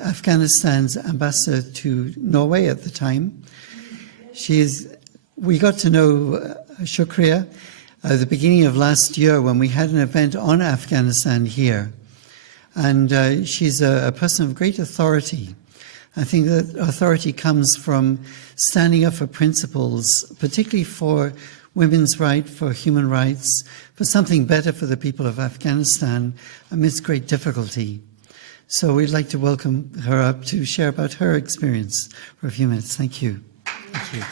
Afghanistan's ambassador to Norway at the time. We got to know Shukria at the beginning of last year when we had an event on Afghanistan here. And she's a person of great authority. I think that authority comes from standing up for principles, particularly for women's rights, for human rights, for something better for the people of Afghanistan amidst great difficulty. So we'd like to welcome her up to share about her experience for a few minutes. Thank you. Thank you.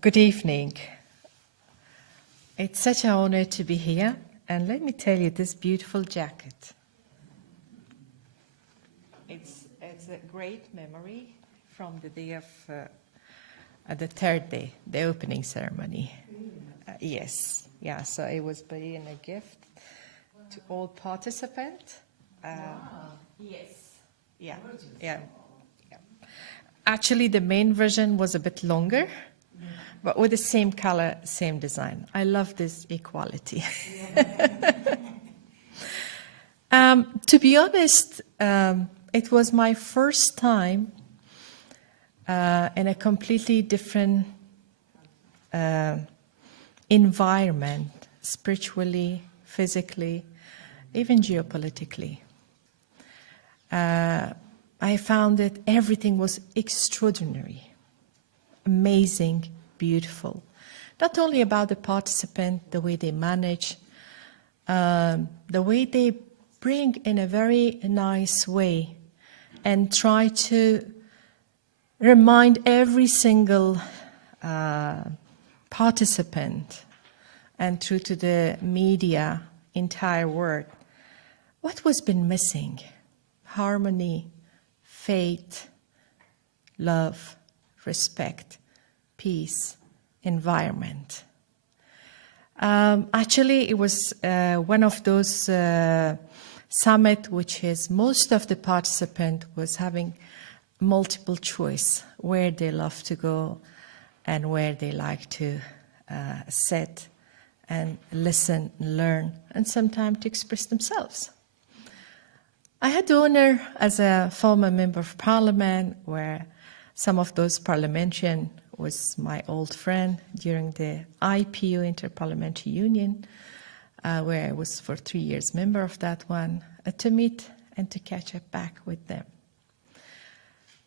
Good evening. It's such an honor to be here, and let me tell you this beautiful jacket. It's a great memory from the day of the third day, the opening ceremony. Yes, yeah. So it was being a gift to all participants. Yes, yeah, yeah. Actually, the main version was a bit longer, but with the same color, same design. I love this equality. To be honest, it was my first time in a completely different environment, spiritually, physically, even geopolitically. I found that everything was extraordinary, amazing, beautiful. Not only about the participant, the way they manage, the way they bring in a very nice way and try to remind every single participant and through to the media, entire world, what was been missing? Harmony, faith, love, respect, peace, environment. Actually, it was one of those summit which is most of the participant was having multiple choice where they love to go and where they like to sit and listen, learn, and sometimes to express themselves. I had the honor as a former member of parliament where some of those parliamentarians was my old friend during the IPU, Interparliamentary Union, where I was for 3 years member of that one, to meet and to catch up back with them.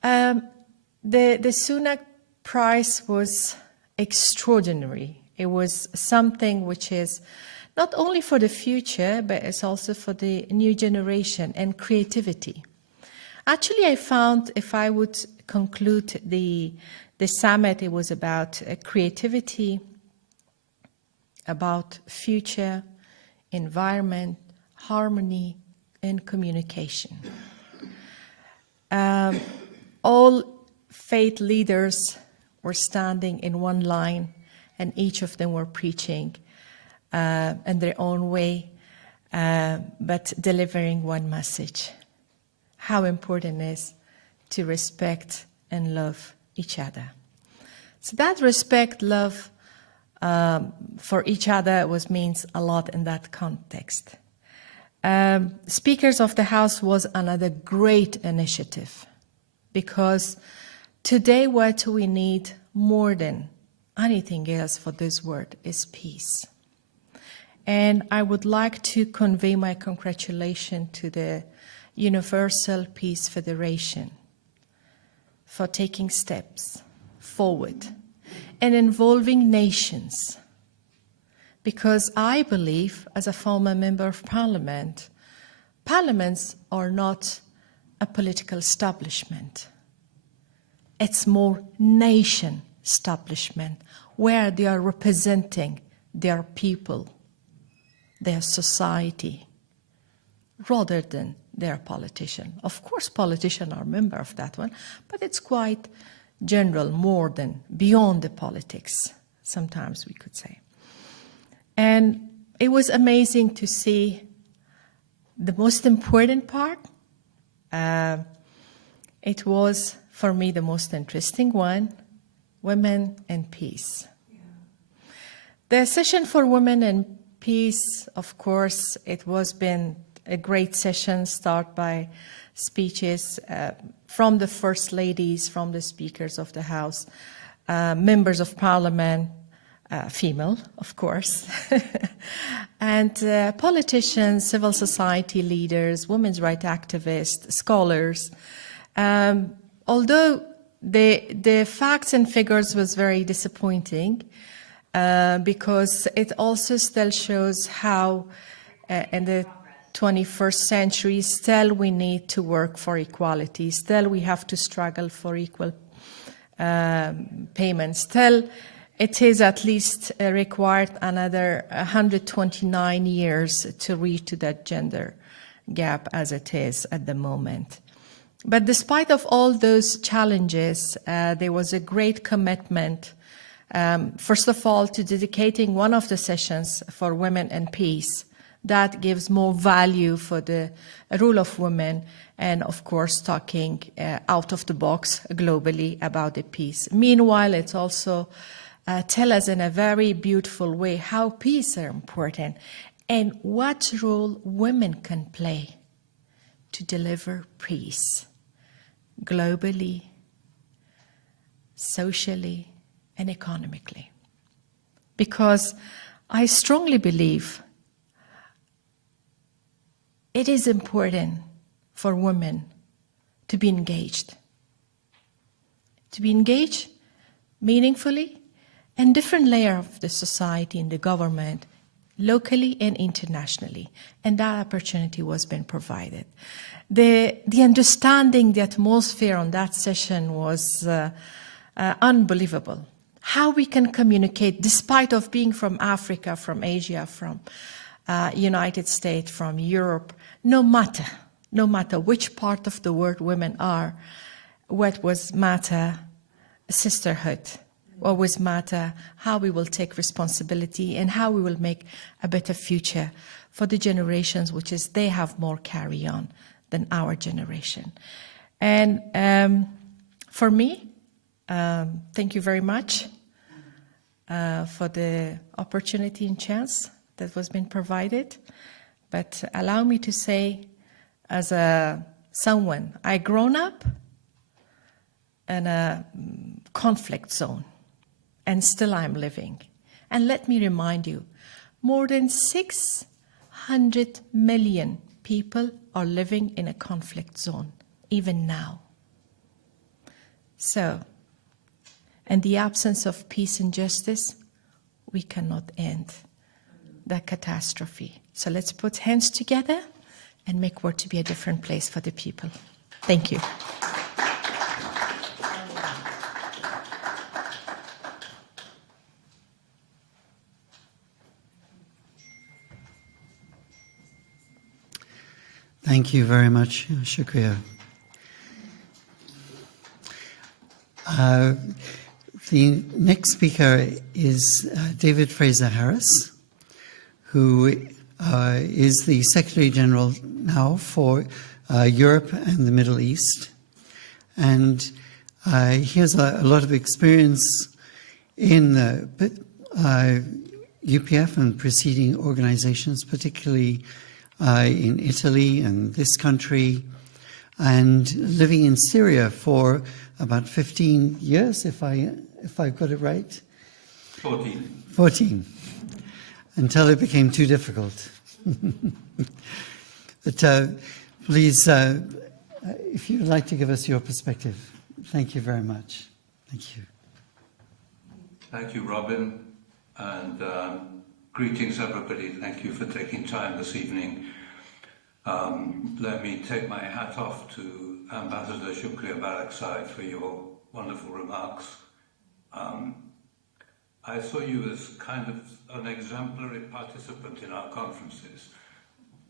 The Sunhak Prize was extraordinary. It was something which is not only for the future, but it's also for the new generation and creativity. Actually, I found if I would conclude the summit, it was about creativity, about future, environment, harmony, and communication. All faith leaders were standing in one line, and each of them were preaching in their own way, but delivering one message: how important it is to respect and love each other. So that respect, love for each other means a lot in that context. Speakers of the House was another great initiative, because today what we need more than anything else for this world is peace. And I would like to convey my congratulations to the Universal Peace Federation for taking steps forward and involving nations. Because I believe, as a former member of parliament, parliaments are not a political establishment. It's more nation establishment where they are representing their people, their society, rather than their politician. Of course, politicians are members of that one, but it's quite general, more than beyond the politics, sometimes we could say. And it was amazing to see the most important part. It was, for me, the most interesting one, women and peace. Yeah. The session for women and peace, of course, it was been a great session, start by speeches from the first ladies, from the speakers of the House, members of parliament, female, of course, and politicians, civil society leaders, women's rights activists, scholars. Although the facts and figures was very disappointing, because it also still shows how in the 21st century still we need to work for equality, still we have to struggle for equal payments, still it is at least required another 129 years to reach to that gender gap as it is at the moment. But despite of all those challenges, there was a great commitment, first of all, to dedicating one of the sessions for women and peace. That gives more value for the role of women and, of course, talking out of the box globally about the peace. Meanwhile, it also tells us in a very beautiful way how peace are important and what role women can play to deliver peace globally, socially, and economically. Because I strongly believe it is important for women to be engaged meaningfully in different layers of the society and the government, locally and internationally. And that opportunity was being provided. The understanding, the atmosphere on that session was unbelievable. How we can communicate, despite of being from Africa, from Asia, from United States, from Europe, no matter which part of the world women are, what was matter, sisterhood, what was matter, how we will take responsibility and how we will make a better future for the generations, which is they have more carry on than our generation. And for me, thank you very much for the opportunity and chance that was been provided. But allow me to say, as someone, I grown up in a conflict zone, and still I'm living. And let me remind you, more than 600 million people are living in a conflict zone, even now. So, in the absence of peace and justice, we cannot end that catastrophe. So let's put hands together and make world to be a different place for the people. Thank you. Thank you very much, Shukria. The next speaker is David Fraser-Harris, who is the Secretary General now for Europe and the Middle East. And he has a lot of experience in UPF and preceding organizations, particularly in Italy and this country, and living in Syria for about 15 years, if I've got it right. 14. Until it became too difficult. But please, if you'd like to give us your perspective. Thank you very much. Thank you. Thank you, Robin, and greetings, everybody. Thank you for taking time this evening. Let me take my hat off to Ambassador Shukria Barakzai for your wonderful remarks. I saw you as kind of an exemplary participant in our conferences,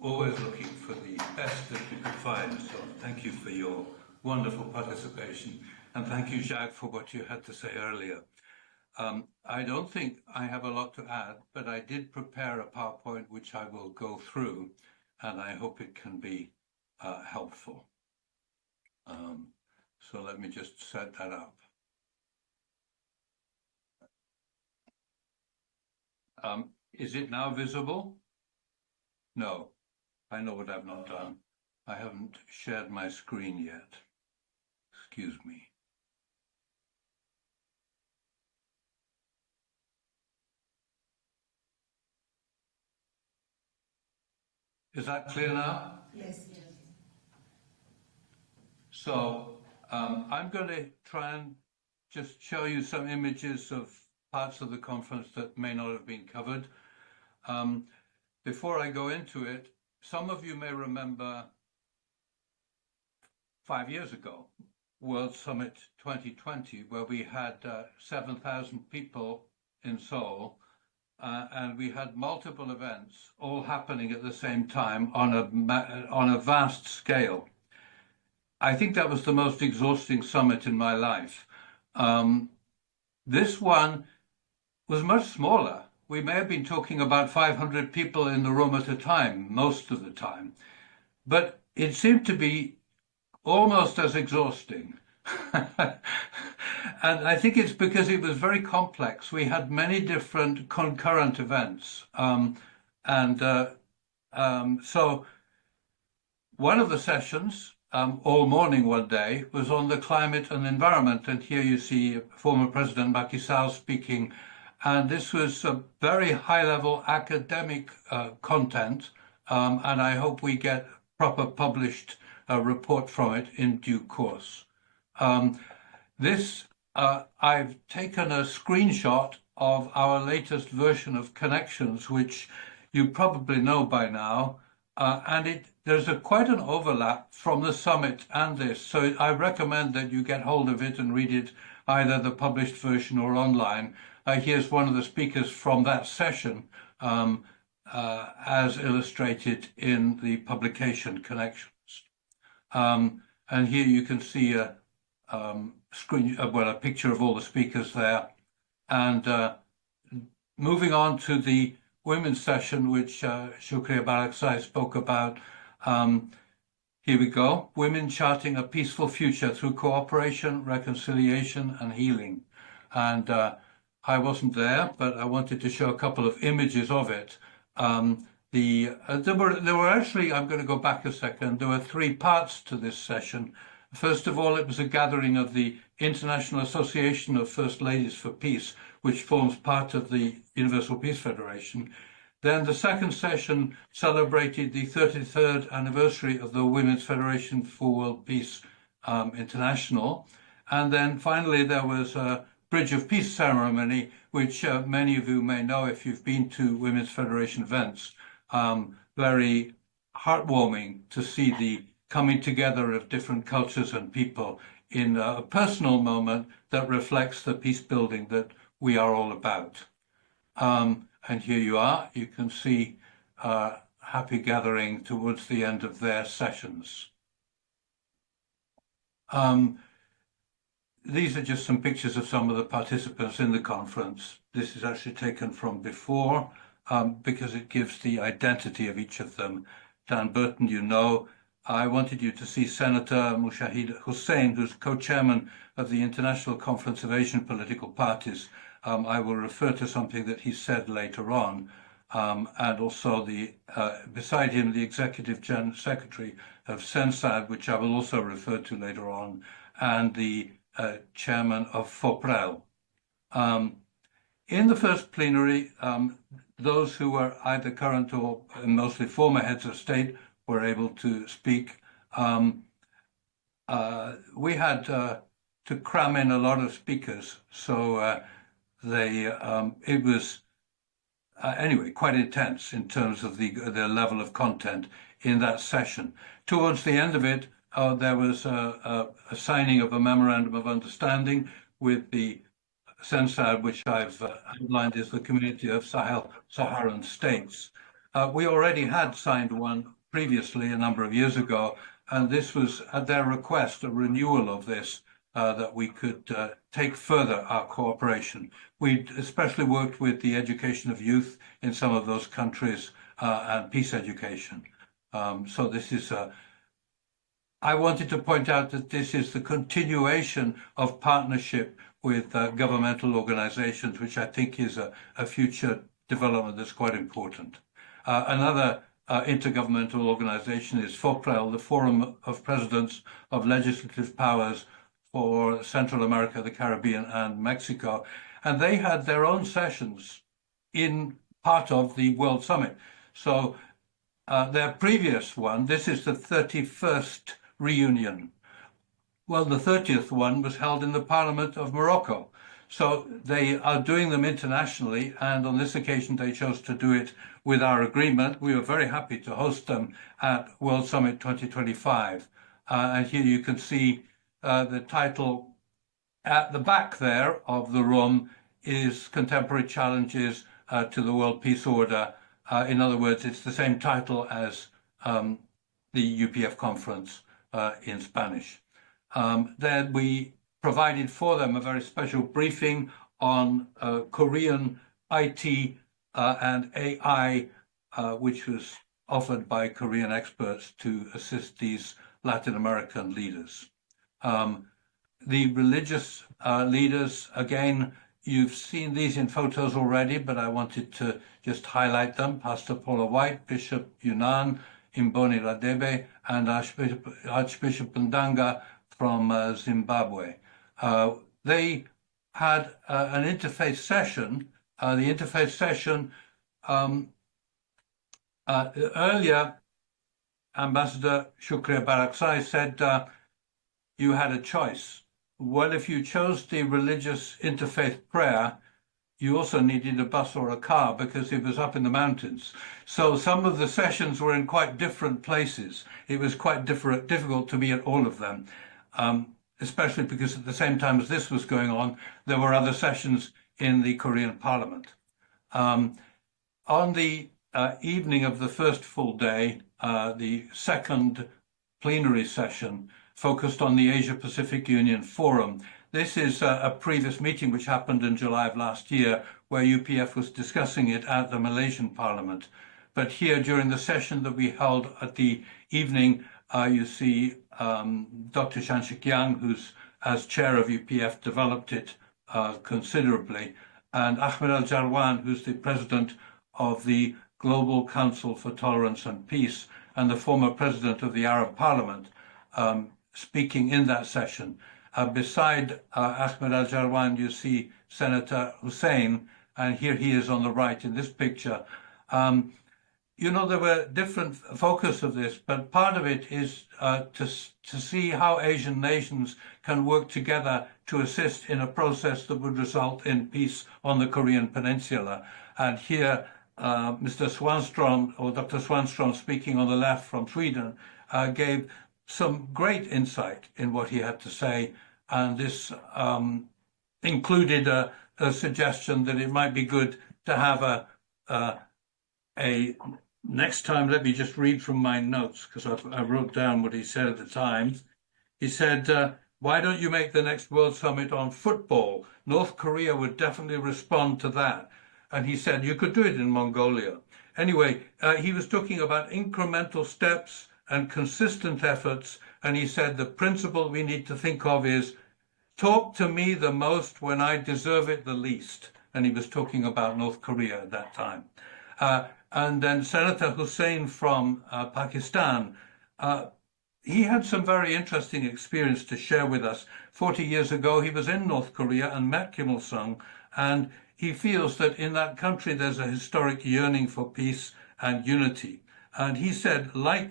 always looking for the best that you could find. So thank you for your wonderful participation. And thank you, Jacques, for what you had to say earlier. I don't think I have a lot to add, but I did prepare a PowerPoint which I will go through, and I hope it can be helpful. So let me just set that up. Is it now visible? No, I know what I've not done. I haven't shared my screen yet. Excuse me. Is that clear now? Yes. So I'm going to try and just show you some images of parts of the conference that may not have been covered. Before I go into it, some of you may remember 5 years ago, World Summit 2020, where we had 7,000 people in Seoul, and we had multiple events all happening at the same time on a vast scale. I think that was the most exhausting summit in my life. This one was much smaller. We may have been talking about 500 people in the room at a time, most of the time, but it seemed to be almost as exhausting. And I think it's because it was very complex. We had many different concurrent events. So one of the sessions, all morning one day, was on the climate and environment. And here you see former President Macky Sall speaking. And this was a very high-level academic content. And I hope we get proper published report from it in due course. I've taken a screenshot of our latest version of Connections, which you probably know by now, and there's quite an overlap from the summit and this, so I recommend that you get hold of it and read it, either the published version or online. Here's one of the speakers from that session, as illustrated in the publication Connections. And here you can see a picture of all the speakers there. And moving on to the women's session, which Shukria Barakzai spoke about. Here we go. Women charting a peaceful future through cooperation, reconciliation, and healing. And I wasn't there, but I wanted to show a couple of images of it. There were actually, I'm going to go back a second, there were 3 parts to this session. First of all, it was a gathering of the International Association of First Ladies for Peace, which forms part of the Universal Peace Federation. Then the second session celebrated the 33rd anniversary of the Women's Federation for World Peace International. And then finally, there was a Bridge of Peace ceremony, which many of you may know if you've been to Women's Federation events. Very heartwarming to see the coming together of different cultures and people in a personal moment that reflects the peace building that we are all about. And here you are. You can see happy gathering towards the end of their sessions. These are just some pictures of some of the participants in the conference. This is actually taken from before because it gives the identity of each of them. Dan Burton, you know. I wanted you to see Senator Mushahid Hussain, who's co-chairman of the International Conference of Asian Political Parties. I will refer to something that he said later on. And also beside him, the Executive Secretary of SENSAD, which I will also refer to later on, and the chairman of FOPREL. In the first plenary, those who were either current or mostly former heads of state were able to speak. We had to cram in a lot of speakers, so it was anyway quite intense in terms of the level of content in that session. Towards the end of it, there was a signing of a memorandum of understanding with the SENSAD, which I've outlined as the Community of Saharan States. We already had signed one previously a number of years ago, and this was at their request a renewal of this, that we could take further our cooperation. We especially worked with the education of youth in some of those countries and peace education. So this is I wanted to point out that this is the continuation of partnership with governmental organizations, which I think is a future development that's quite important. Another intergovernmental organization is FOPREL, the Forum of Presidents of Legislative Powers for Central America, the Caribbean, and Mexico. And they had their own sessions in part of the World Summit. So their previous one, this is the 31st reunion. Well, the 30th one was held in the Parliament of Morocco. So they are doing them internationally, and on this occasion they chose to do it with our agreement. We were very happy to host them at World Summit 2025. And here you can see the title at the back there of the room is Contemporary Challenges to the World Peace Order. In other words, it's the same title as the UPF conference in Spanish. Then we provided for them a very special briefing on Korean IT and AI, which was offered by Korean experts to assist these Latin American leaders. The religious leaders, again, you've seen these in photos already, but I wanted to just highlight them. Pastor Paula White, Bishop Yunan, Imboni Radebe, and Archbishop Ndanga from Zimbabwe. They had an interfaith session. The interfaith session, earlier, Ambassador Shukria Barakzai said you had a choice. Well, if you chose the religious interfaith prayer, you also needed a bus or a car because it was up in the mountains. So some of the sessions were in quite different places. It was quite difficult to be at all of them, especially because at the same time as this was going on, there were other sessions in the Korean Parliament. On the evening of the first full day, the second plenary session focused on the Asia-Pacific Union Forum. This is a previous meeting which happened in July of last year, where UPF was discussing it at the Malaysian Parliament. But here, during the session that we held at the evening, you see Dr. Shanshik Yang, who's, as chair of UPF, developed it considerably, and Ahmed Al-Jarwan, who's the president of the Global Council for Tolerance and Peace and the former president of the Arab Parliament, speaking in that session. Beside Ahmed Al-Jarwan, you see Senator Hussein, and here he is on the right in this picture. You know, there were different focus of this, but part of it is to see how Asian nations can work together to assist in a process that would result in peace on the Korean Peninsula. And here, Mr. Swanstrom, or Dr. Swanstrom, speaking on the left from Sweden, gave some great insight in what he had to say, and this included a suggestion that it might be good to have a next time. Let me just read from my notes, because I wrote down what he said at the time. He said, why don't you make the next World Summit on football? North Korea would definitely respond to that. And he said, you could do it in Mongolia. Anyway, he was talking about incremental steps and consistent efforts, and he said the principle we need to think of is talk to me the most when I deserve it the least. And he was talking about North Korea at that time. And then Senator Hussein from Pakistan, he had some very interesting experience to share with us. 40 years ago, he was in North Korea and met Kim Il-sung, and he feels that in that country there's a historic yearning for peace and unity. And he said, like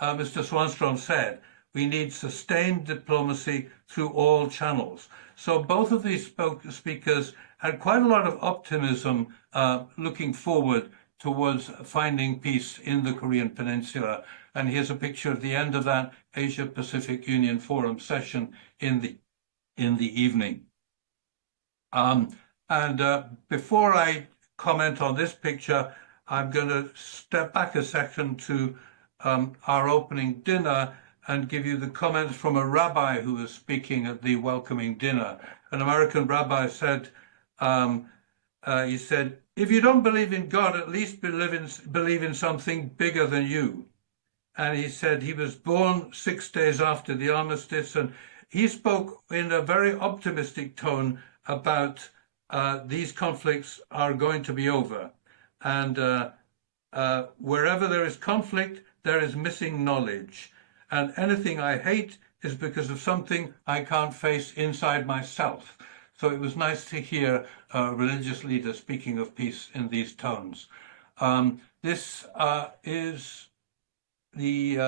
Mr. Swanstrom said, we need sustained diplomacy through all channels. So both of these speakers had quite a lot of optimism looking forward towards finding peace in the Korean Peninsula. And here's a picture of the end of that Asia-Pacific Union Forum session in the evening. Before I comment on this picture, I'm going to step back a second to our opening dinner and give you the comments from a rabbi who was speaking at the welcoming dinner. An American rabbi said, he said, if you don't believe in God, at least believe in something bigger than you. And he said he was born 6 days after the armistice, and he spoke in a very optimistic tone about these conflicts are going to be over. And wherever there is conflict, there is missing knowledge. And anything I hate is because of something I can't face inside myself. So it was nice to hear a religious leader speaking of peace in these tones. This is the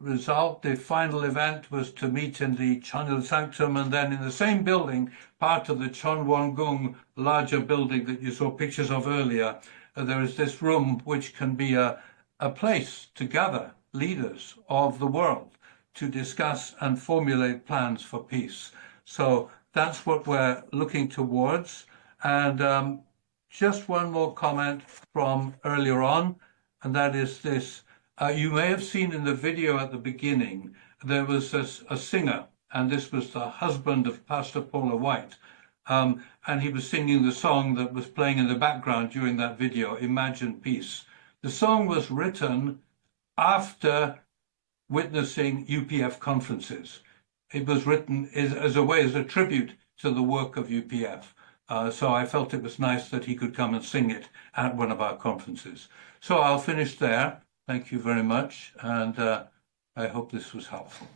result. The final event was to meet in the Chanil Sanctum, and then in the same building, part of the Chonwongung larger building that you saw pictures of earlier, there is this room which can be a place to gather leaders of the world to discuss and formulate plans for peace. So that's what we're looking towards. And just one more comment from earlier on, and that is this. You may have seen in the video at the beginning, there was a singer, and this was the husband of Pastor Paula White. And he was singing the song that was playing in the background during that video, Imagine Peace. The song was written after witnessing UPF conferences. It was written as a tribute to the work of UPF. So I felt it was nice that he could come and sing it at one of our conferences. So I'll finish there. Thank you very much, and I hope this was helpful.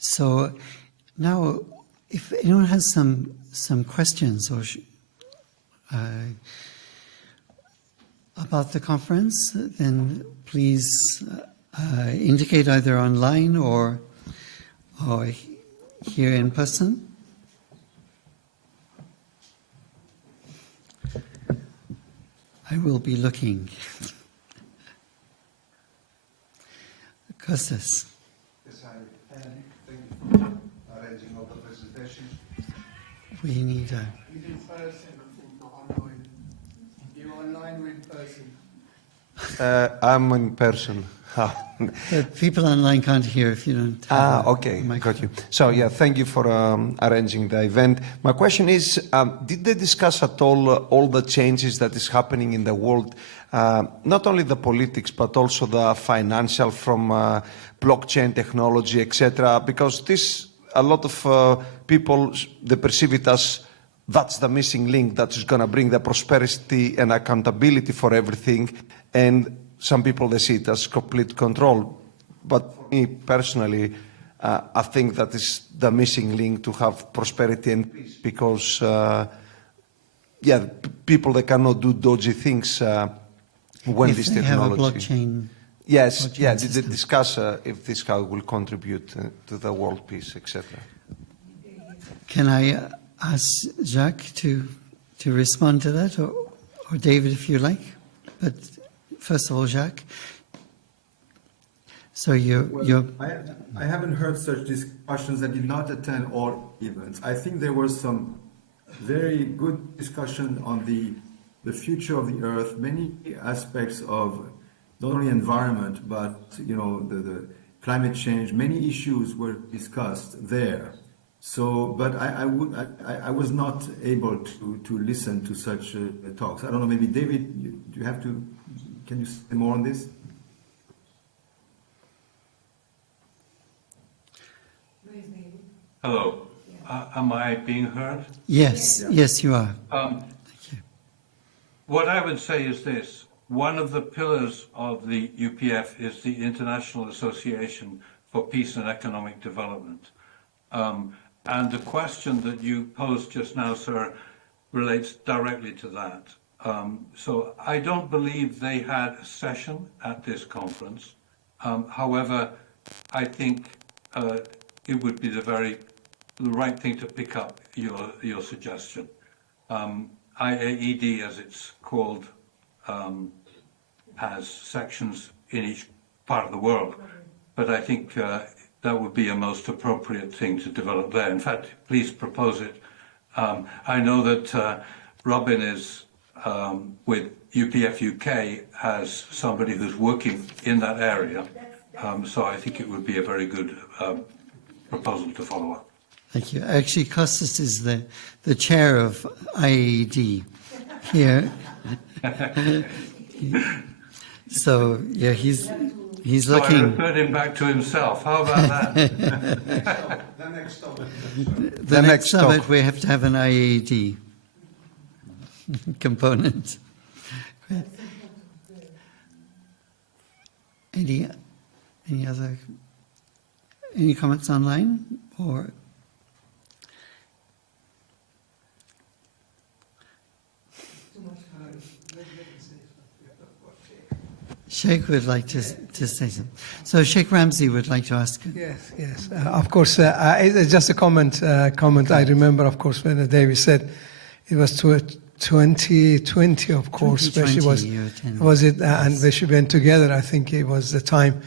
So now, if anyone has some questions or about the conference, then please indicate either online or here in person. I will be looking. Costas. Yes, thank you for arranging all the presentation. We need a... He's in person, I think, not online. You're online or in person? I'm in person. The people online can't hear if you don't have okay, got you. So, yeah, thank you for arranging the event. My question is, did they discuss at all the changes that is happening in the world, not only the politics, but also the financial from blockchain technology, etc.? Because a lot of people, they perceive it as that's the missing link that is going to bring the prosperity and accountability for everything. And some people, they see it as complete control. But for me personally, I think that is the missing link to have prosperity and peace, because people, they cannot do dodgy things when if this they technology. Have a blockchain. Yes, blockchain did system. they discuss if this how will contribute to the world peace, etc.? Can I ask Jacques to respond to that, or David, if you like? But first of all, Jacques. So I haven't heard such discussions. I did not attend all events. I think there was some very good discussion on the future of the earth, many aspects of not only environment, but the climate change. Many issues were discussed there. So, but I was not able to listen to such talks. I don't know. Maybe David, do you have to? Can you say more on this? Hello. Am I being heard? yes, yes, you are. Thank you. What I would say is this. One of the pillars of the UPF is the International Association for Peace and Economic Development. And the question that you posed just now, sir, relates directly to that. So I don't believe they had a session at this conference. However, I think it would be the right thing to pick up your suggestion. IAED, as it's called, has sections in each part of the world, but I think that would be a most appropriate thing to develop there. In fact, please propose it. I know that Robin is with UPF UK has somebody who's working in that area, so I think it would be a very good proposal to follow up. Thank you. Actually, Costas is the chair of IAED, here. So yeah, he's So I looking. referred him back to himself. How about that? The next stop. The next summit, we have to have an IAD component. Any comments online or? Sheikh would like to say something. So Sheikh Ramsey would like to ask. Yes. Of course, it's just a comment. I remember, of course, when the day we said it was 2020, of course, where she was it, and where she went together. I think it was the time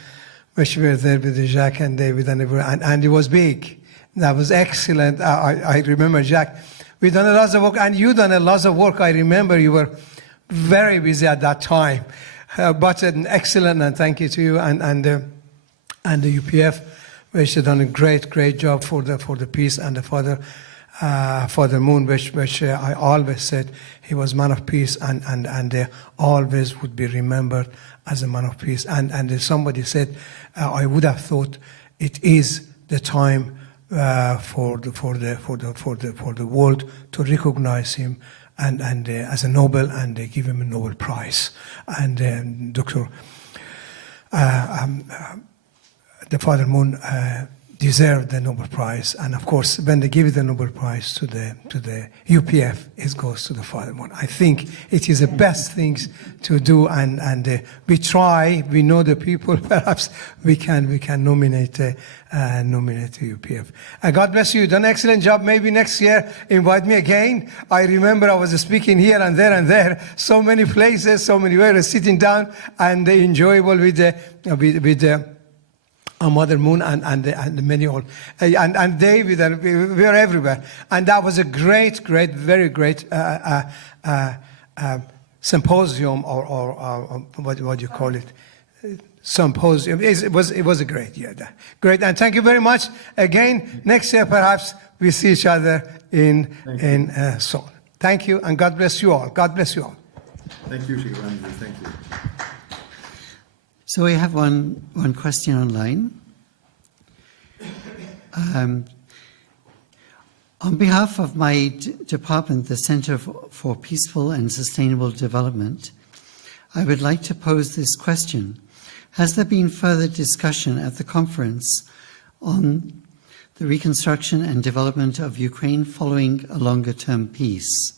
where she were there with Jacques and David and everyone, and it was big. That was excellent. I remember, Jacques, we done a lot of work, and you done a lot of work. I remember you were very busy at that time. But an excellent, and thank you to you and the UPF, which have done a great job for the peace, and the Father Moon, which I always said he was man of peace, and always would be remembered as a man of peace. And somebody said, I would have thought it is the time for the world to recognize him. And as a Nobel, and give him a Nobel Prize. And Dr. The Father Moon deserved the Nobel Prize. And of course, when they give the Nobel Prize to the UPF, it goes to the Father Moon. I think it is the best things to do, and we try. We know the people. Perhaps we can nominate the UPF. God bless you. Done an excellent job. Maybe next year invite me again. I remember I was speaking here and there. So many places, so many ways, sitting down and enjoyable with Mother Moon and many all, and David, and we were everywhere. And that was a very great symposium, or what do you call it? Symposium. It was a great year. Great, and thank you very much again. Next year, perhaps we see each other in Seoul. Thank you, and God bless you all. God bless you all. Thank you, Sheikh Ramsey. Thank you. So we have one question online. On behalf of my department, the Center for Peaceful and Sustainable Development, I would like to pose this question. Has there been further discussion at the conference on the reconstruction and development of Ukraine following a longer-term peace?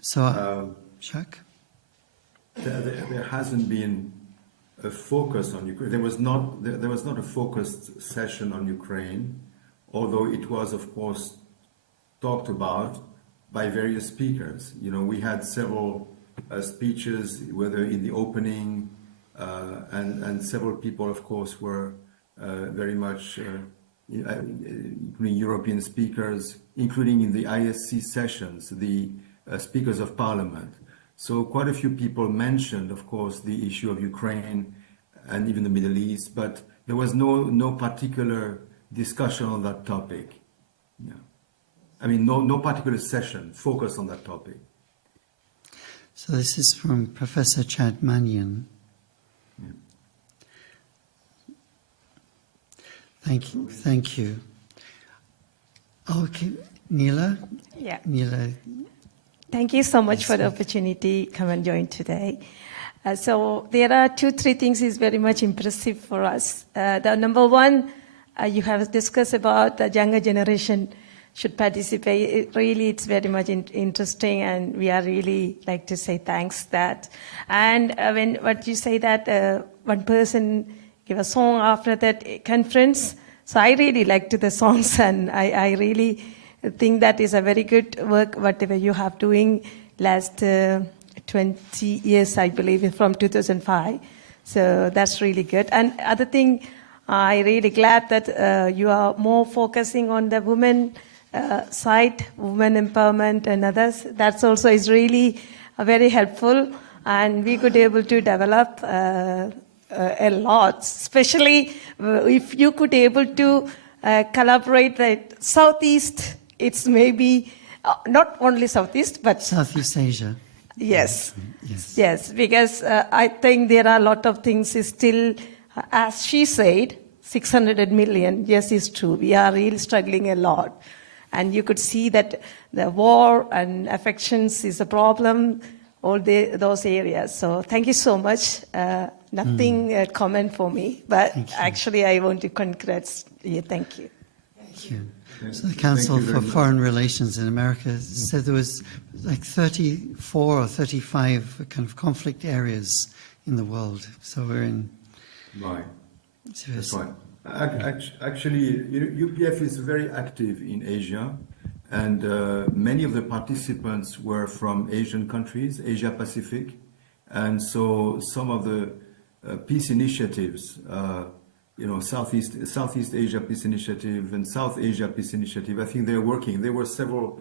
So, Jacques? There hasn't been a focus on Ukraine. There was not a focused session on Ukraine, although it was, of course, talked about by various speakers. You know, we had several speeches, whether in the opening, and several people, of course, were very much, including European speakers, including in the ISC sessions, the speakers of parliament. So quite a few people mentioned, of course, the issue of Ukraine and even the Middle East, but there was no particular discussion on that topic. Yeah. I mean, no particular session focused on that topic. So this is from Professor Chad Marion. Yeah. Thank you. Okay, Neela? Yeah. Neela. Thank you so much for the opportunity to come and join today. So there are 2-3 things is very much impressive for us. The number one, you have discussed about the younger generation should participate. It's very much interesting, and we are really like to say thanks that. And when what you say that one person give a song after that conference, so I really liked the songs, and I really think that is a very good work, whatever you have doing last 20 years, I believe, from 2005. So that's really good. And other thing, I really glad that you are more focusing on the women side, women empowerment and others. That's also is really very helpful, and we could able to develop a lot, especially if you could able to collaborate the Southeast. It's maybe Not only Southeast, but Southeast Asia. yes. Yes. Yes, because I think there are a lot of things is still, as she said, 600 million. Yes, it's true. We are really struggling a lot. And you could see that the war and affections is a problem, all those areas. So thank you so much. Nothing comment for me, but actually I want to congratulate you. Thank you. Thank you. So the Council for Foreign Relations in America said there was like 34 or 35 kind of conflict areas in the world. So we're in... Right. Serious. That's right. Actually, UPF is very active in Asia, and many of the participants were from Asian countries, Asia Pacific, and so some of the peace initiatives, Southeast Asia Peace Initiative and South Asia Peace Initiative, I think they're working. There were several,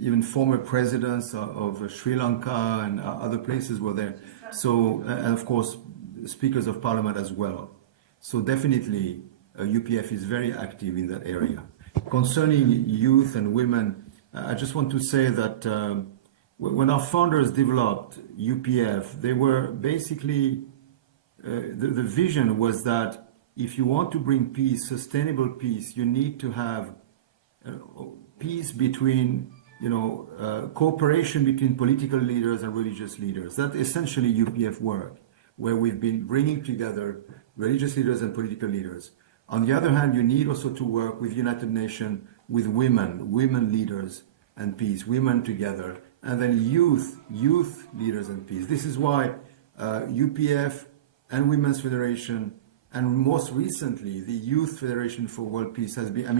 even former presidents of Sri Lanka and other places were there. So, and of course, speakers of parliament as well. So definitely, UPF is very active in that area. Concerning youth and women, I just want to say that when our founders developed UPF, they were basically, the vision was that if you want to bring peace, sustainable peace, you need to have peace between, cooperation between political leaders and religious leaders. That's essentially UPF work, where we've been bringing together religious leaders and political leaders. On the other hand, you need also to work with United Nations, with women leaders and peace, women together, and then youth leaders and peace. This is why UPF and Women's Federation, and most recently the Youth Federation for World Peace has been,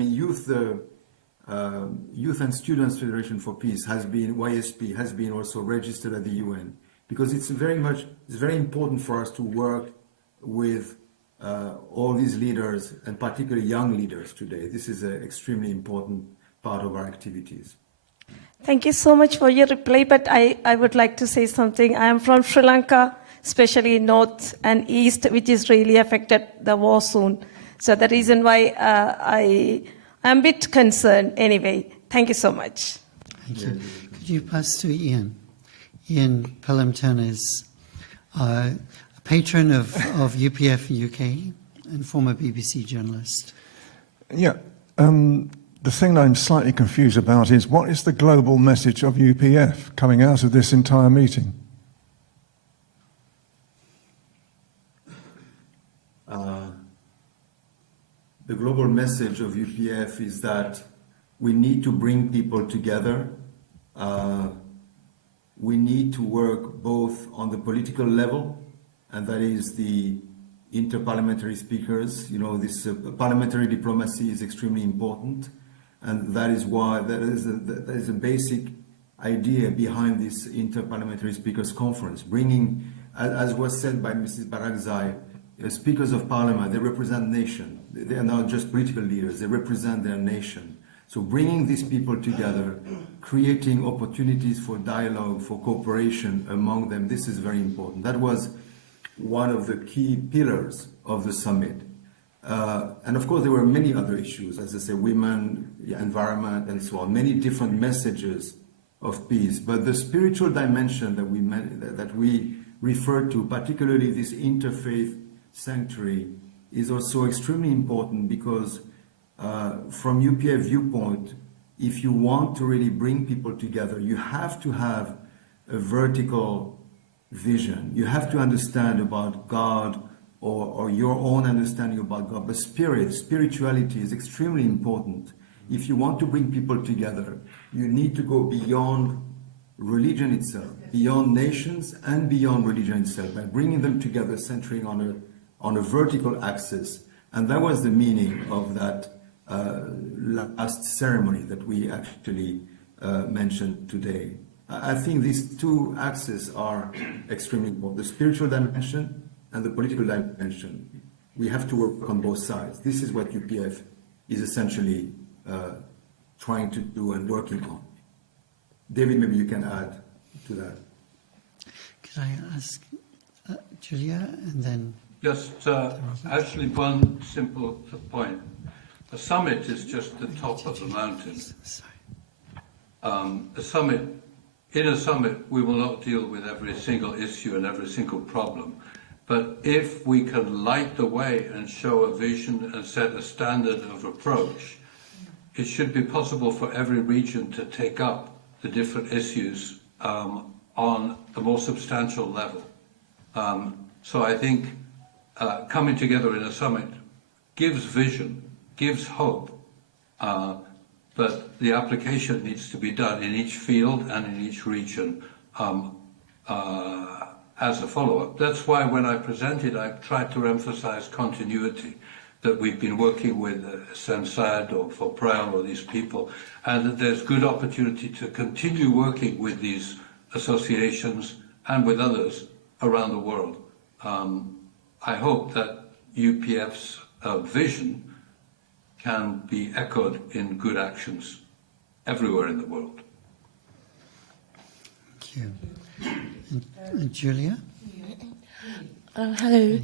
Youth and Students Federation for Peace has been, YSP has been also registered at the UN, because it's very important for us to work with all these leaders, and particularly young leaders today. This is an extremely important part of our activities. Thank you so much for your reply, but I would like to say something. I am from Sri Lanka, especially North and East, which is really affected the war zone. So the reason why I am a bit concerned anyway. Thank you so much. Thank you. Could you pass to Ian? Ian Pelham-Turner is a patron of UPF UK and former BBC journalist. Yeah. The thing I'm slightly confused about is what is the global message of UPF coming out of this entire meeting? The global message of UPF is that we need to bring people together. We need to work both on the political level, and that is the interparliamentary speakers. This parliamentary diplomacy is extremely important, and that is why that is a basic idea behind this interparliamentary speakers conference, bringing, as was said by Mrs. Barakzai, speakers of parliament. They represent nation. They are not just political leaders. They represent their nation. So bringing these people together, creating opportunities for dialogue, for cooperation among them, this is very important. That was one of the key pillars of the summit. And of course, there were many other issues, as I say, women, environment, and so on, many different messages of peace. But the spiritual dimension that we refer to, particularly this interfaith sanctuary, is also extremely important, because from UPF viewpoint, if you want to really bring people together, you have to have a vertical vision. You have to understand about God, or your own understanding about God. But spirituality is extremely important. If you want to bring people together, you need to go beyond religion itself, beyond nations and beyond religion itself, by bringing them together, centering on a vertical axis. And that was the meaning of that last ceremony that we actually mentioned today. I think these two axes are extremely important, the spiritual dimension and the political dimension. We have to work on both sides. This is what UPF is essentially trying to do and working on. David, maybe you can add to that. Could I ask Julia, and then... Just actually one simple point. The summit is just the top of the mountain. Sorry. In a summit, we will not deal with every single issue and every single problem. But if we can light the way and show a vision and set a standard of approach, it should be possible for every region to take up the different issues on a more substantial level. So I think coming together in a summit gives vision, gives hope, but the application needs to be done in each field and in each region as a follow-up. That's why when I presented, I tried to emphasize continuity, that we've been working with Sensad or Foprel or these people, and that there's good opportunity to continue working with these associations and with others around the world. I hope that UPF's vision can be echoed in good actions everywhere in the world. Thank you. And Julia? Hello.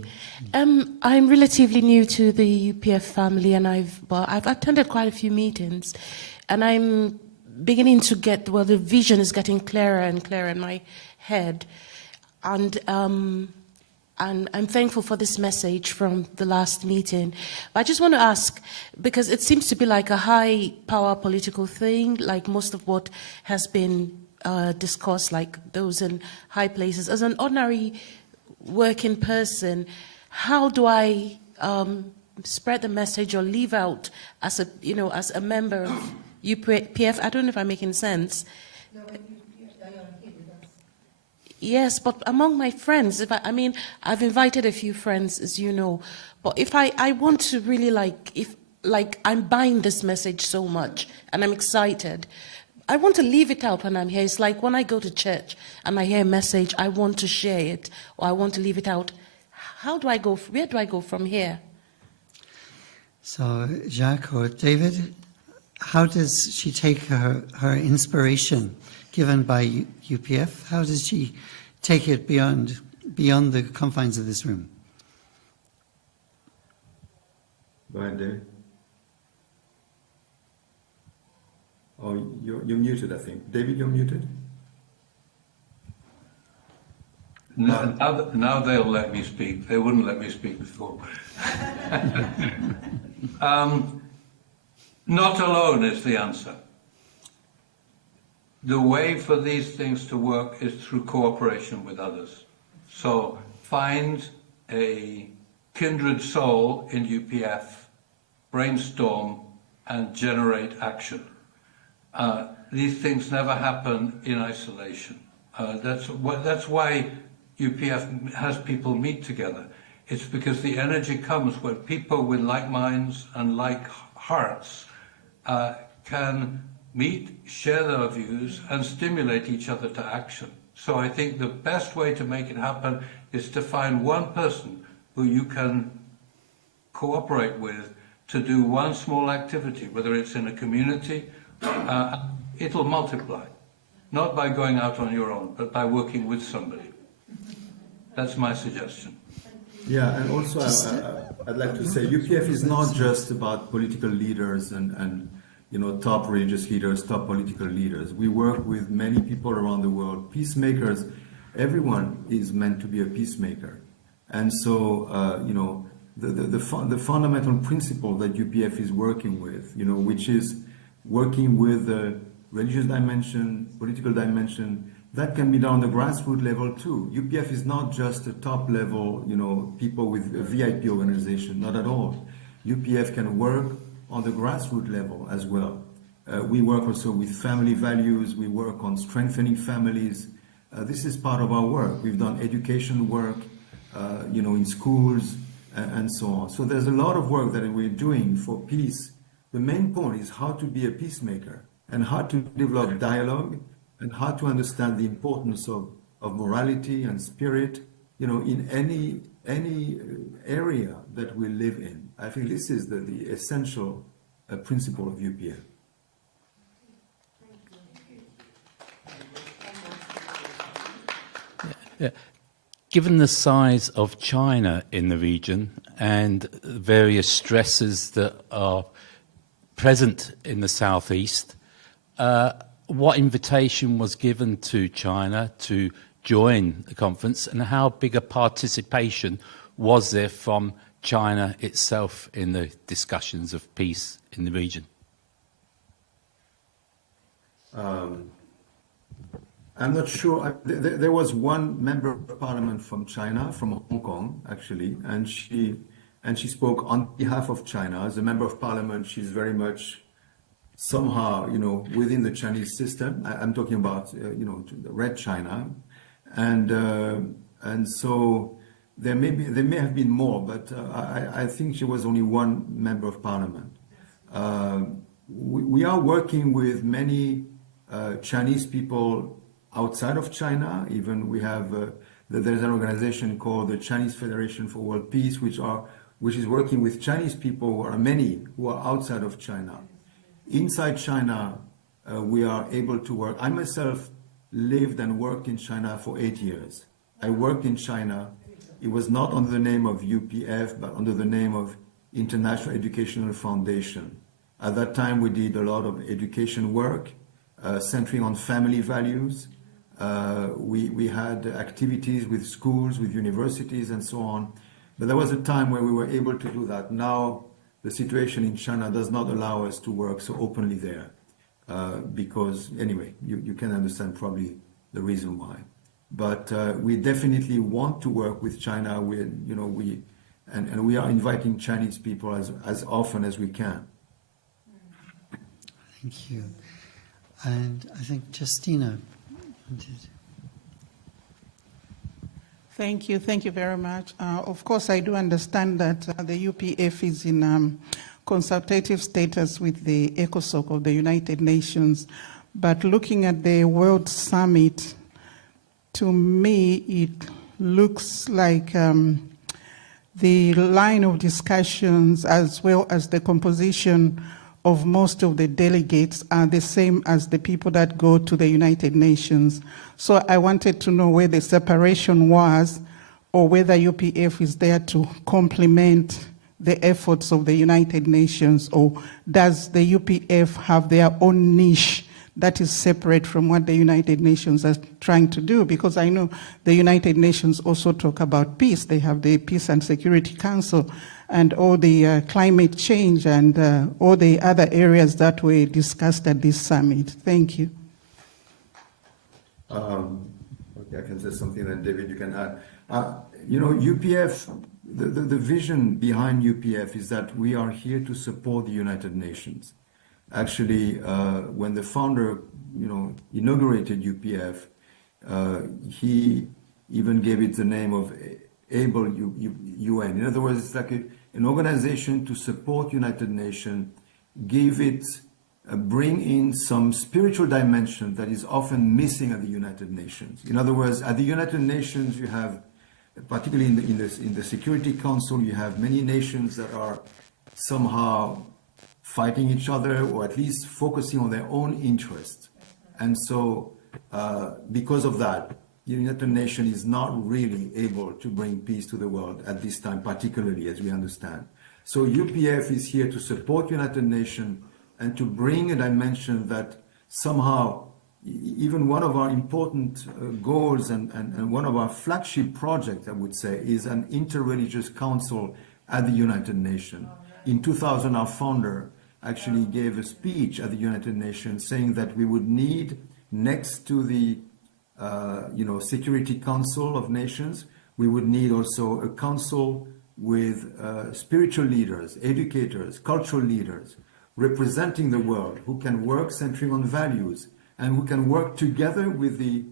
I'm relatively new to the UPF family, and I've attended quite a few meetings, and I'm beginning to get, the vision is getting clearer and clearer in my head, and I'm thankful for this message from the last meeting. But I just want to ask, because it seems to be like a high power political thing, like most of what has been discussed, like those in high places. As an ordinary working person, how do I spread the message or leave out as a member of UPF? I don't know if I'm making sense. Yes, but among my friends, I've invited a few friends, as you know, but if I want to really I'm buying this message so much and I'm excited, I want to leave it out when I'm here. It's like when I go to church and I hear a message, I want to share it or I want to leave it out. How do I go? Where do I go from here? So, Jacques or David, how does she take her inspiration given by UPF? How does she take it beyond the confines of this room? Go ahead, David. Oh, you're muted, I think. David, you're muted? Now they'll let me speak. They wouldn't let me speak before. Not alone is the answer. The way for these things to work is through cooperation with others. So find a kindred soul in UPF, brainstorm, and generate action. These things never happen in isolation. That's why UPF has people meet together. It's because the energy comes when people with like minds and like hearts can meet, share their views, and stimulate each other to action. So I think the best way to make it happen is to find one person who you can cooperate with to do one small activity, whether it's in a community, it'll multiply. Not by going out on your own, but by working with somebody. That's my suggestion. Yeah, and also I'd like to say UPF is not just about political leaders and top religious leaders, top political leaders. We work with many people around the world. Peacemakers, everyone is meant to be a peacemaker. And so, the fundamental principle that UPF is working with, which is working with the religious dimension, political dimension, that can be done on the grassroots level too. UPF is not just a top level, people with a VIP organization, not at all. UPF can work on the grassroots level as well. We work also with family values, we work on strengthening families. This is part of our work. We've done education work, in schools and so on. So there's a lot of work that we're doing for peace. The main point is how to be a peacemaker and how to develop dialogue and how to understand the importance of morality and spirit, in any area that we live in. I think this is the essential principle of UPF. Yeah. Given the size of China in the region and various stresses that are present in the southeast, what invitation was given to China to join the conference, and how big a participation was there from China itself in the discussions of peace in the region? I'm not sure. There was one member of parliament from China, from Hong Kong, actually, and she spoke on behalf of China. As a member of parliament, she's very much somehow, within the Chinese system. I'm talking about, the Red China, and so there may have been more, but I think she was only one member of parliament. We are working with many Chinese people outside of China. Even we have there's an organization called the Chinese Federation for World Peace, which is working with Chinese people who are outside of China. Inside China, we are able to work. I myself lived and worked in China for 8 years. I worked in China. It was not under the name of UPF, but under the name of International Educational Foundation. At that time, we did a lot of education work, centering on family values. We had activities with schools, with universities, and so on. But there was a time where we were able to do that. Now, the situation in China does not allow us to work so openly there, because anyway, you can understand probably the reason why. But we definitely want to work with China. We are inviting Chinese people as often as we can. Thank you. And I think Justina wanted. Thank you very much. Of course, I do understand that the UPF is in consultative status with the ECOSOC of the United Nations, but looking at the World Summit, to me, it looks like the line of discussions as well as the composition of most of the delegates are the same as the people that go to the United Nations. So I wanted to know where the separation was, or whether UPF is there to complement the efforts of the United Nations, or does the UPF have their own niche that is separate from what the United Nations are trying to do? Because I know the United Nations also talk about peace. They have the Peace and Security Council and all the climate change and all the other areas that were discussed at this summit. Thank you. Okay, I can say something, then David, you can add. UPF, the vision behind UPF is that we are here to support the United Nations. Actually, when the founder, inaugurated UPF, he even gave it the name of Able UN. In other words, it's like an organization to support United Nations, bring in some spiritual dimension that is often missing at the United Nations. In other words, at the United Nations, you have, particularly in the Security Council, you have many nations that are somehow fighting each other, or at least focusing on their own interests. And so, because of that, the United Nations is not really able to bring peace to the world at this time, particularly, as we understand. So UPF is here to support United Nations and to bring a dimension that somehow, even one of our important goals and one of our flagship projects, I would say, is an interreligious council at the United Nations. In 2000, our founder actually gave a speech at the United Nations saying that we would need, next to the Security Council of Nations, we would need also a council with spiritual leaders, educators, cultural leaders, representing the world, who can work centering on values and who can work together with the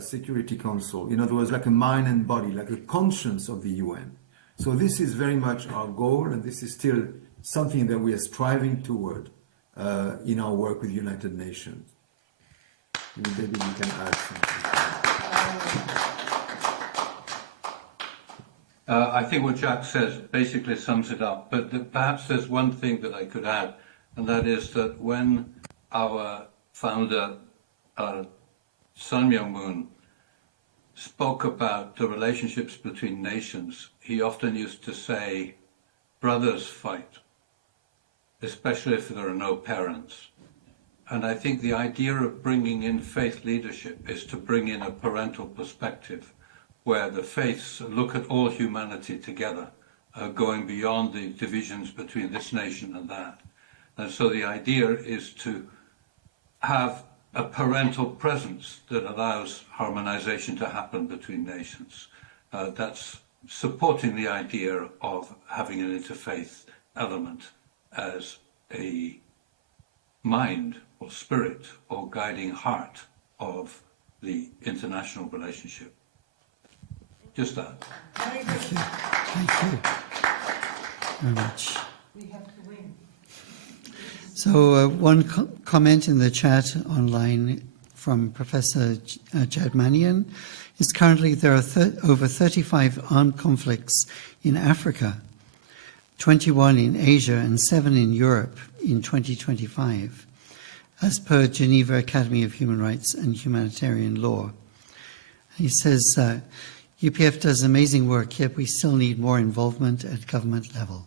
Security Council. In other words, like a mind and body, like a conscience of the UN. So this is very much our goal, and this is still something that we are striving toward in our work with United Nations. Maybe you can add something. I think what Jacques says basically sums it up, but perhaps there's one thing that I could add, and that is that when our founder, Sun Myung-moon, spoke about the relationships between nations, he often used to say, brothers fight, especially if there are no parents. And I think the idea of bringing in faith leadership is to bring in a parental perspective where the faiths look at all humanity together, going beyond the divisions between this nation and that. And so the idea is to have a parental presence that allows harmonization to happen between nations. That's supporting the idea of having an interfaith element as a mind or spirit or guiding heart of the international relationship. Just that. Thank you. Thank you very much. We have to win. So one comment in the chat online from Professor Jad Marion is currently there are over 35 armed conflicts in Africa, 21 in Asia and 7 in Europe in 2025, as per Geneva Academy of Human Rights and Humanitarian Law. He says, UPF does amazing work, yet we still need more involvement at government level.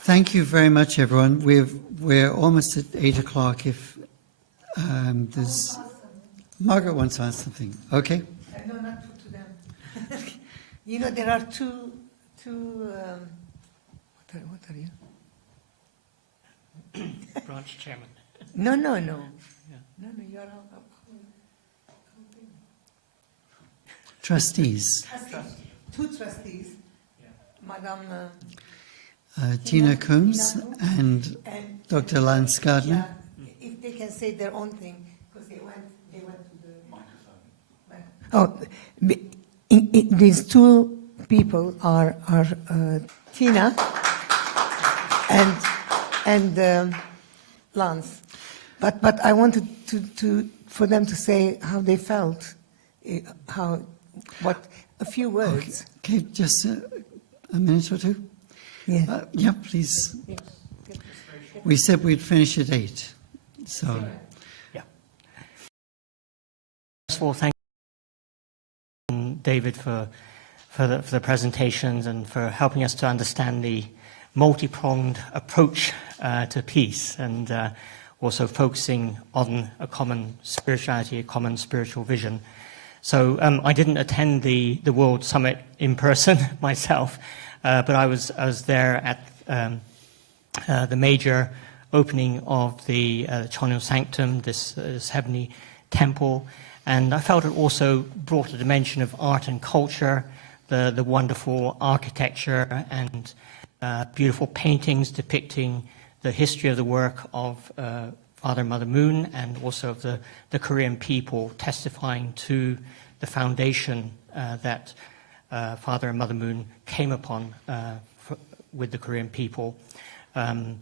Thank you very much, everyone. We're almost at 8 o'clock. If there's Margaret wants to ask something. Okay. No, not to them. You know, there are two. What are you? Branch chairman. No. Yeah. No, you are Trustees. Two trustees. Madam Tina Coombs and Dr. Lance Gardner. Yeah, if they can say their own thing, because they went to the microphone. These two people are Tina and Lance, but I wanted for them to say how they felt, a few words. Okay, just a minute or two. Yeah. Yeah, please. Yes. We said we'd finish at 8. So. Yeah. First of all, thank you, David, for the presentations and for helping us to understand the multi-pronged approach to peace, and also focusing on a common spirituality, a common spiritual vision. So I didn't attend the World Summit in person myself, but I was there at the major opening of the Chonil Sanctum, this heavenly temple, and I felt it also brought a dimension of art and culture, the wonderful architecture and beautiful paintings depicting the history of the work of Father and Mother Moon, and also of the Korean people, testifying to the foundation that Father and Mother Moon came upon with the Korean people. Very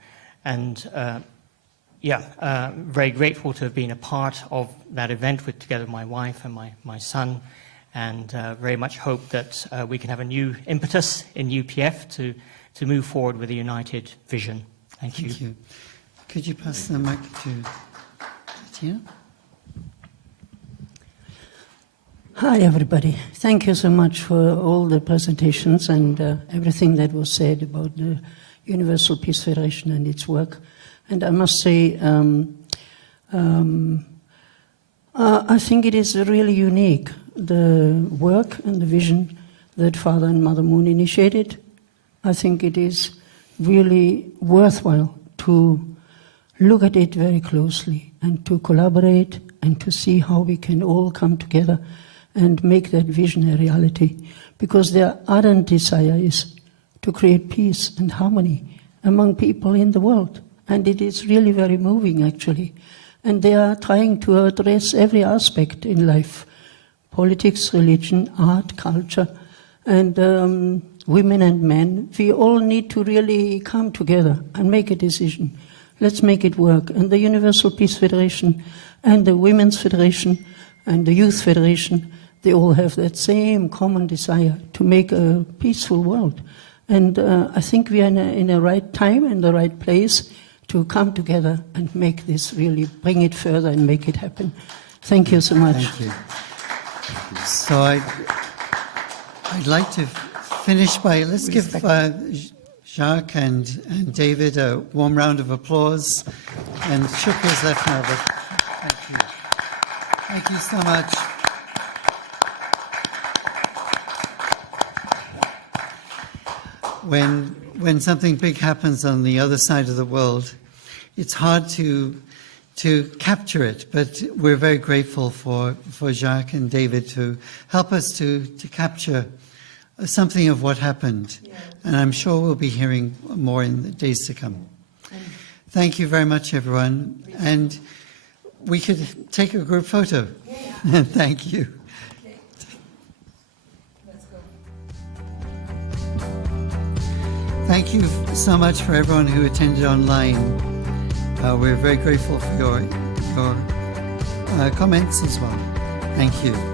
grateful to have been a part of that event together with my wife and my son, and very much hope that we can have a new impetus in UPF to move forward with a united vision. Thank you. Thank you. Could you pass the mic to Tina? Hi, everybody. Thank you so much for all the presentations and everything that was said about the Universal Peace Federation and its work. And I must say, I think it is really unique, the work and the vision that Father and Mother Moon initiated. I think it is really worthwhile to look at it very closely and to collaborate and to see how we can all come together and make that vision a reality. Because their ardent desire is to create peace and harmony among people in the world. And it is really very moving, actually. And they are trying to address every aspect in life: politics, religion, art, culture, and women and men. We all need to really come together and make a decision. Let's make it work. And the Universal Peace Federation and the Women's Federation and the Youth Federation, they all have that same common desire to make a peaceful world. And I think we are in a right time and the right place to come together and make this, really bring it further and make it happen. Thank you so much. Thank you. So I'd like to finish by, let's give Jacques and David a warm round of applause. And Shukra's left now, but thank you. Thank you so much. When something big happens on the other side of the world, it's hard to capture it, but we're very grateful for Jacques and David to help us to capture something of what happened. Yeah. And I'm sure we'll be hearing more in the days to come. Thank you very much, everyone. And we could take a group photo. Yeah. Thank you. Okay. Let's go. Thank you so much for everyone who attended online. We're very grateful for your comments as well. Thank you.